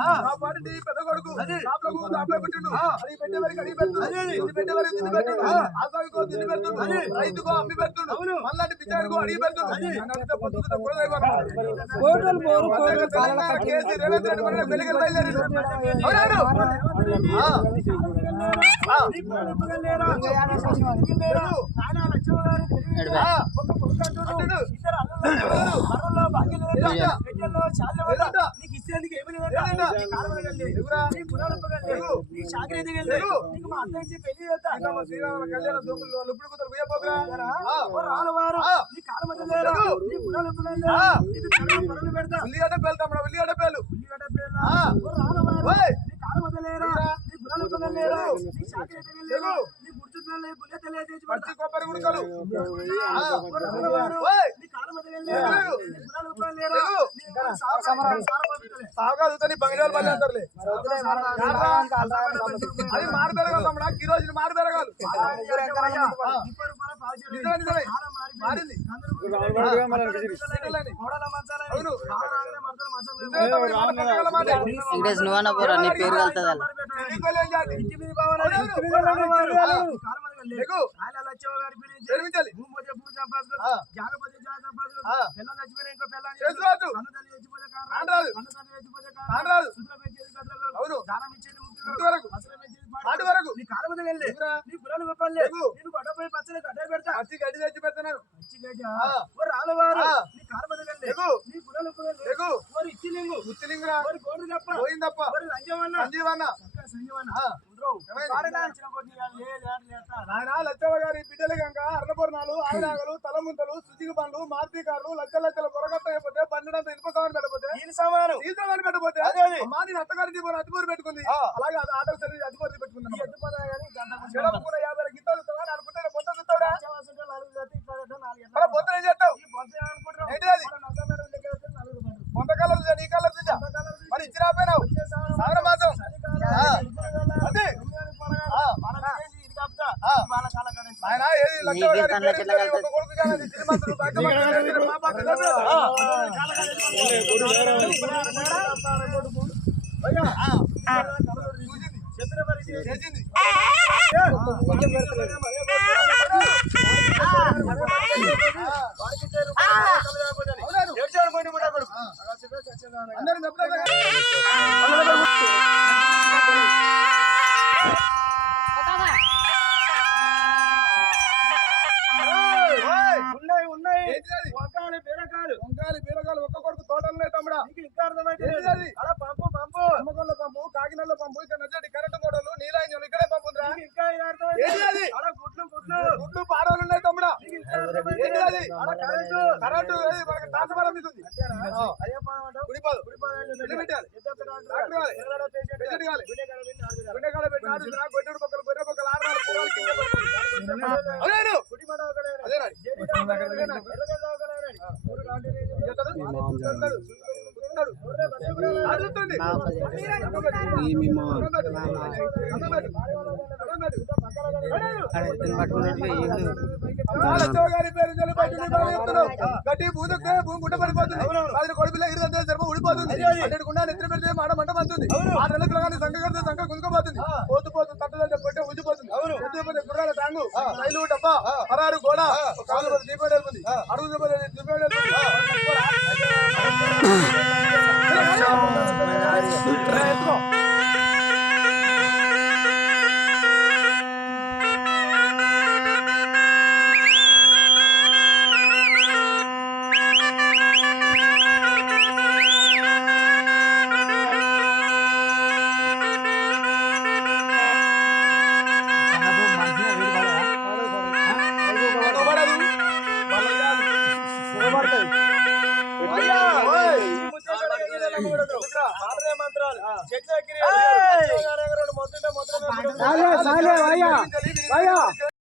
ఆ పాటి పెద్ద కొడుకు దాంట్లో పెట్టిండు అది పెట్టే వరకు అడిగి పెడుతుంది ఇది పెట్టే వరకు తిని పెడుతుండు ఆసామికో తిని పెడుతుండు రైతుకో అమ్మి పెడుతుండు మళ్ళీ పిచ్చాడుకో అడిగి పెడుతుండు కేసీ రేవంత్ రెడ్డి కూడా పెళ్లికి బయలుదేరి ఉల్లిగడ్డ పేలు తమ్ముడు ఉల్లిగడ్డ పేలు పచ్చి కొబ్బరి గుడికలు సాగాదుతని బంగాళాలు మళ్ళీ అంటారులే అది మారు పెరగాలి తమ్ముడా ఈ రోజు మారు పెరగాలి మారింది లచ్చవ్వ గారి బిడ్డలు గంక అర్ణపూర్ణాలు ఆవిడాగలు తలముంతలు సుజిగి బండ్లు మార్తీ కార్లు లచ్చల లచ్చల పొరగత్త అయిపోతే బండినంత ఇనుప సామాన్ పెట్టపోతే ఈ సామాన్ పెట్టపోతే మా నేను అత్తగారి అతిపూరి పెట్టుకుంది అలాగే అది ఆటో సర్వీస్ అతిపూరి పెట్టుకుంది 50 గిత్తలు అనుకుంటే బొత్త చూస్తాడా బొత్త ఏం చేస్తావు ఏంటి అది బొంత కలర్ నీ కలర్ చూసా మరి ఇచ్చి రాపోయినావు సాగర మాసం అదే ఆయన ఏది లక్ష కొడుకు కానీ చేసింది వంకాయలు బీరకాయలు ఒక్క కొడుకు తోటలనే తమ్ముడా ఇంకా అర్థమైతే పంపు పంపు అమ్మకొండ పంపు కాకినాడలో పంపు ఇక్కడ నచ్చటి కరెంటు మోటార్లు నీలాంజలు ఇక్కడే పంపు గుడ్లు పాడవలు ఉన్నాయి తమ్ముడా కరెంటు ట్రాన్స్ఫార్మర్ అందుతుంది గొడ్డు పక్కలు గొర్రె పక్కలు గట్టి పూజొక్తే భూమి గుంట పడిపోతుంది అది కొడుకులో 20 సరిపో ఊడిపోతుంది అన్నిటికుండా నెత్తిన పెడితే మాట మంట మంతుంది 6 నెలలకు కానీ సంఖ కడితే సంఖ కుదుకోపోతుంది పోతు తట్టుదల కొట్టే ఉద్దిపోతుంది గుర్రాల టాంగు రైలు డబ్బా పరారు గోడ కాలు దీపేడు వెళ్తుంది అడుగు దీపేడు ఎత్తుకో మంత్రాలు